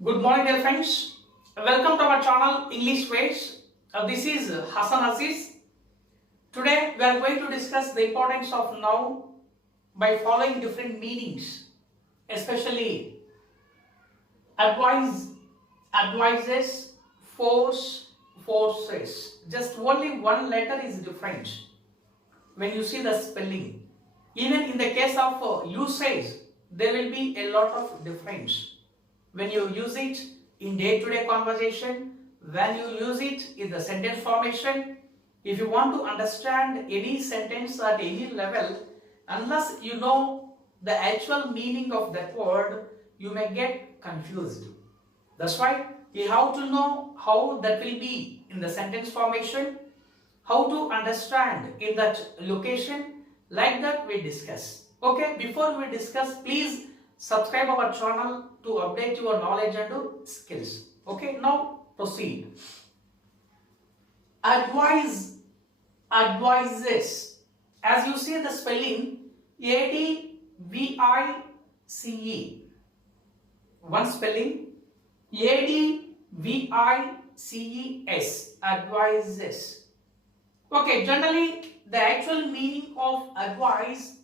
Good morning, dear friends. Welcome to our channel Englishways. This is Hassan Aziz. Today we are going to discuss the importance of noun by following different meanings, especially advise, advises, force, forces. Just only one letter is different when you see the spelling. Even in the case of usage, there will be a lot of difference. When you use it in day-to-day conversation, when you use it in the sentence formation, if you want to understand any sentence at any level, unless you know the actual meaning of that word, you may get confused. That's why you have to know how that will be in the sentence formation, how to understand in that location, like that we discuss. Okay, before we discuss, please subscribe our channel to update your knowledge and skills. Okay, now proceed. Advise, advises. As you see the spelling, ADVICE. One spelling, ADVICES. Advises. Okay, generally the actual meaning of advise,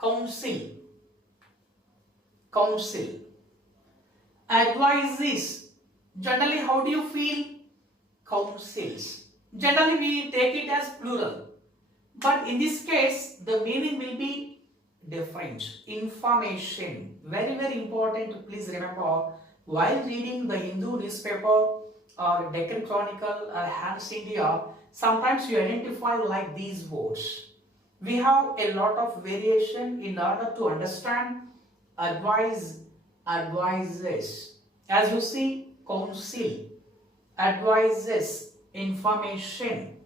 counsel. Counsel. Advises. Generally, how do you feel? Counsels. Generally, we take it as plural. But in this case, the meaning will be different. Information. Very, very important. Please remember, while reading the Hindu newspaper or Deccan Chronicle or Hans India, sometimes you identify like these words. We have a lot of variation in order to understand advise, advises. As you see, counsel, advises, information.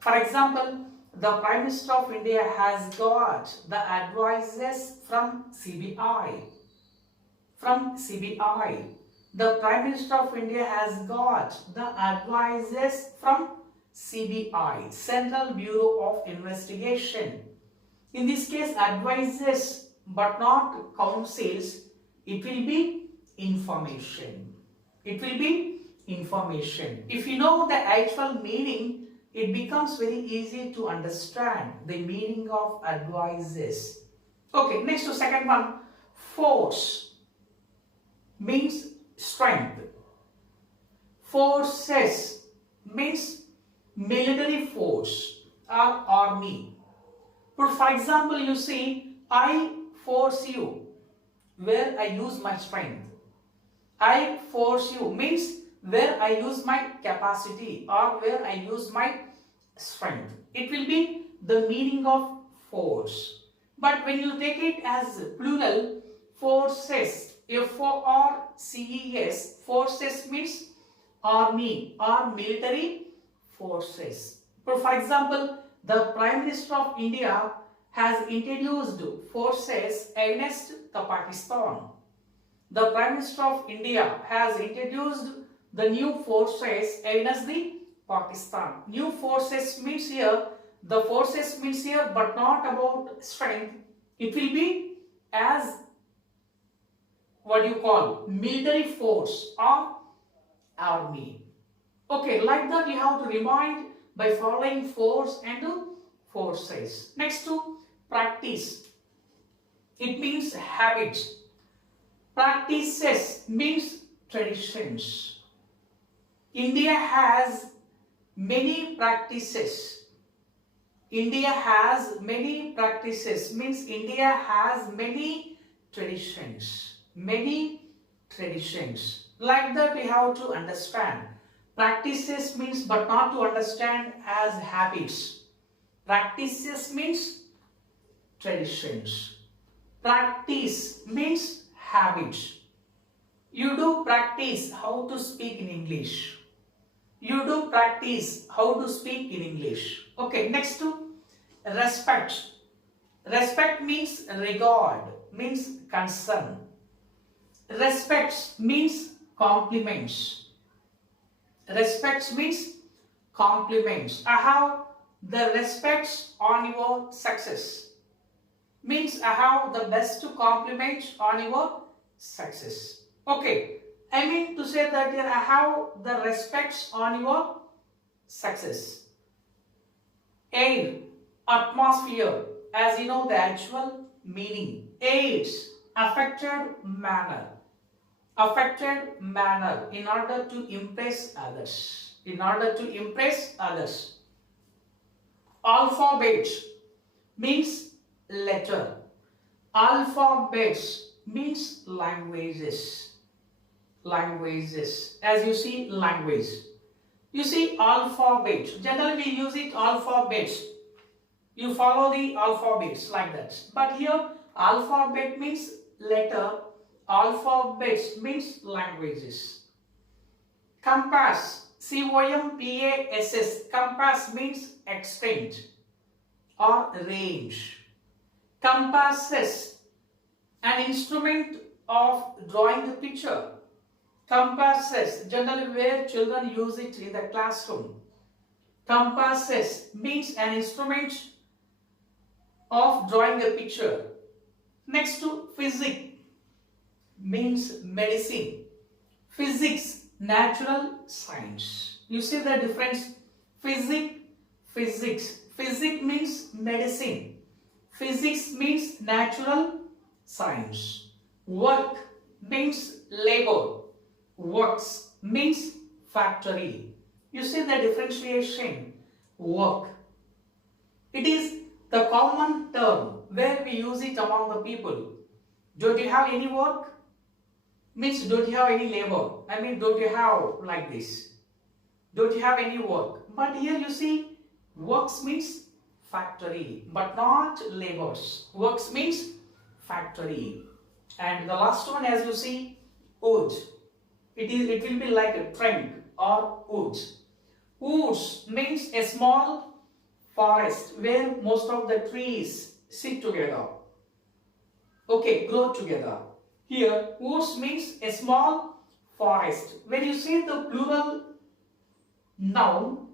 For example, the Prime Minister of India has got the advices from CBI. From CBI. The Prime Minister of India has got the advices from CBI, Central Bureau of Investigation. In this case, advises but not counsels, it will be information. It will be information. If you know the actual meaning, it becomes very easy to understand the meaning of advises. Okay, next to second one, force means strength. Forces means military force or army. But for example, you see, I force you, where I use my strength. I force you means where I use my capacity or where I use my strength. It will be the meaning of force. But when you take it as plural, forces, Forces, forces means army or military forces. For example, the Prime Minister of India has introduced forces against the Pakistan. The Prime Minister of India has introduced the new forces against the Pakistan. New forces means here, the forces means here, but not about strength. It will be as what you call military force or army. Okay, like that you have to remind by following force and forces. Next to practice. It means habits. Practices means traditions. India has many practices. India has many practices means India has many traditions. Many traditions. Like that we have to understand. Practices means but not to understand as habits. Practices means traditions. Practice means habits. You do practice how to speak in English. You do practice how to speak in English. Okay, next to respect. Respect means regard, means concern. Respect means compliments. Respect means compliments. I have the respect on your success. Means I have the best to compliment on your success. Okay, I mean to say that here I have the respects on your success. Air, atmosphere, as you know the actual meaning. Aids, affected manner. Affected manner in order to impress others. In order to impress others. Alphabet means letter. Alphabets means languages. Languages. As you see, language. You see, alphabet. Generally, we use it alphabets. You follow the alphabets like that. But here, alphabet means letter. Alphabets means languages. Compass. C-O-M-P-A-S-S. Compass means extent or range. Compasses, an instrument of drawing the picture. Compasses, generally where children use it in the classroom. Compasses means an instrument of drawing a picture. Next to physics means medicine. Physics, natural science. You see the difference? Physics. Physics means medicine. Physics means natural science. Work means labor. Works means factory. You see the differentiation? Work. It is the common term where we use it among the people. Don't you have any work? Means don't you have any labor? I mean, don't you have like this? Don't you have any work? But here you see, works means factory, but not labors. Works means factory. And the last one, as you see, wood. It will be like a trunk or wood. Woods means a small forest where most of the trees sit together. Okay, grow together. Here, woods means a small forest. When you see the plural noun,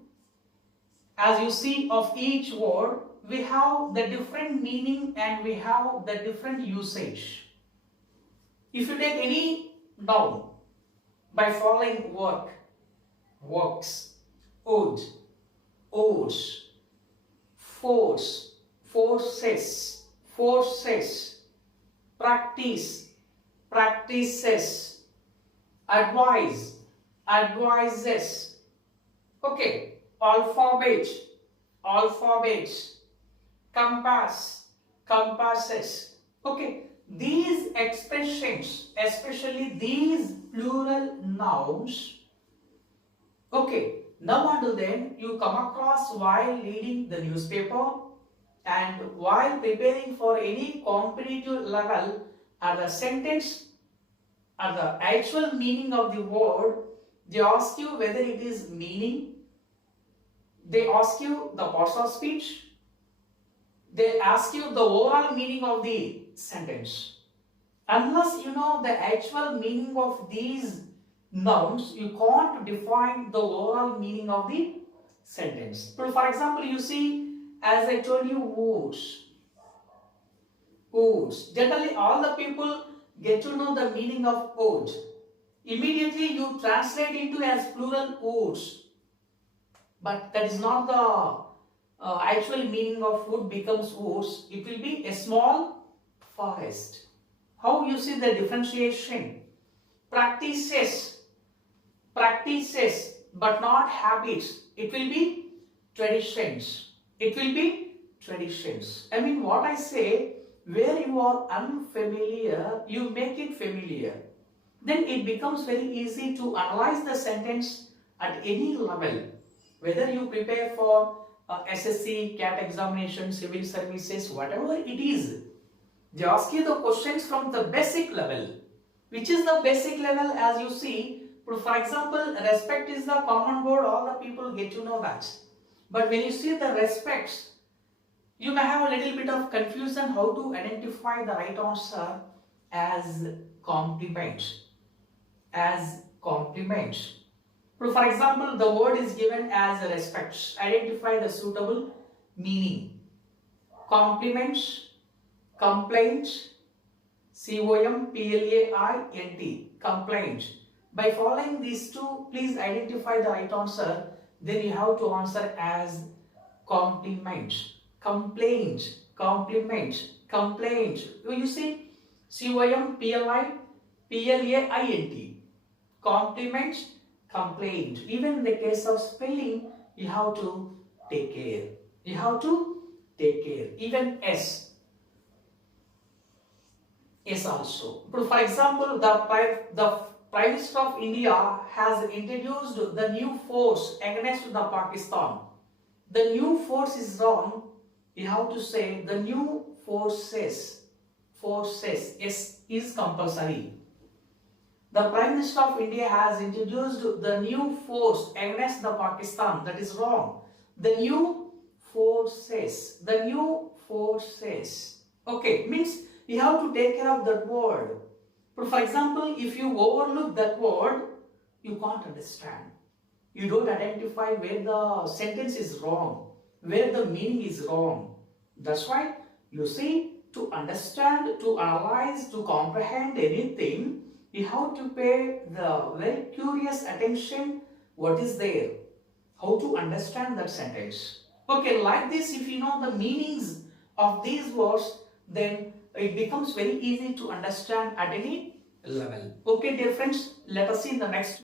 as you see of each word, we have the different meaning and we have the different usage. If you take any noun by following work, works, wood, oats, force, forces, forces, practice, practices, advise, advises. Okay, alphabet, alphabets, compass, compasses. Okay, these expressions, especially these plural nouns, okay, now until then you come across while reading the newspaper and while preparing for any competitive level at the sentence, at the actual meaning of the word, they ask you whether it is meaning, they ask you the parts of speech, they ask you the overall meaning of the sentence. Unless you know the actual meaning of these nouns, you can't define the overall meaning of the sentence. So for example, you see, as I told you, woods. Woods. Generally, all the people get to know the meaning of wood. Immediately, you translate into as plural woods. But that is not the actual meaning of wood becomes woods. It will be a small forest. How you see the differentiation? Practices, practices, but not habits. It will be traditions. It will be traditions. I mean, what I say, where you are unfamiliar, you make it familiar. Then it becomes very easy to analyze the sentence at any level. Whether you prepare for SSC, CAT examination, civil services, whatever it is, they ask you the questions from the basic level. Which is the basic level? As you see, for example, respect is the common word, all the people get to know that. But when you see the respects, you may have a little bit of confusion how to identify the right answer as compliment. As compliment. For example, the word is given as respects. Identify the suitable meaning. Compliments, complaint, complaint. Complaint. By following these two, please identify the right answer. Then you have to answer as compliment, complaint, compliment, complaint. You see, COMPLIPLAINT, compliment, complaint. Even in the case of spelling, you have to take care. You have to take care. Even S also. For example, the Prime Minister of India has introduced the new force against the Pakistan. The new force is wrong. You have to say the new forces. Forces. S is compulsory. The Prime Minister of India has introduced the new force against the Pakistan. That is wrong. The new forces. The new forces. Okay, means you have to take care of that word. But for example, if you overlook that word, you can't understand. You don't identify where the sentence is wrong, where the meaning is wrong. That's why you see, to understand, to analyze, to comprehend anything, you have to pay the very curious attention what is there, how to understand that sentence. Okay, like this, if you know the meanings of these words, then it becomes very easy to understand at any level. Okay, dear friends, let us see in the next